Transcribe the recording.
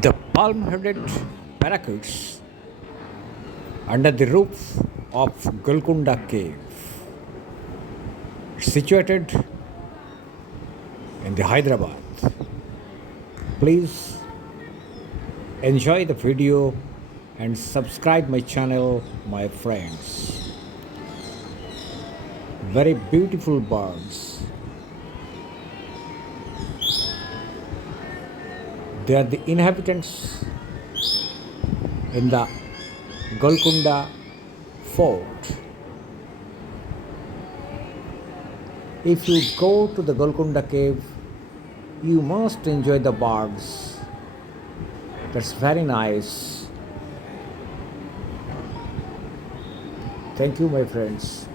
The palm-headed Parakitts under the roof of Golkunda cave, situated in the Hyderabad. Please enjoy the video and subscribe my channel, my friends. Very beautiful birds. They are the inhabitants in the Golkunda fort. If you go to the Golkunda cave, you must enjoy the birds. That's very nice. Thank you, my friends.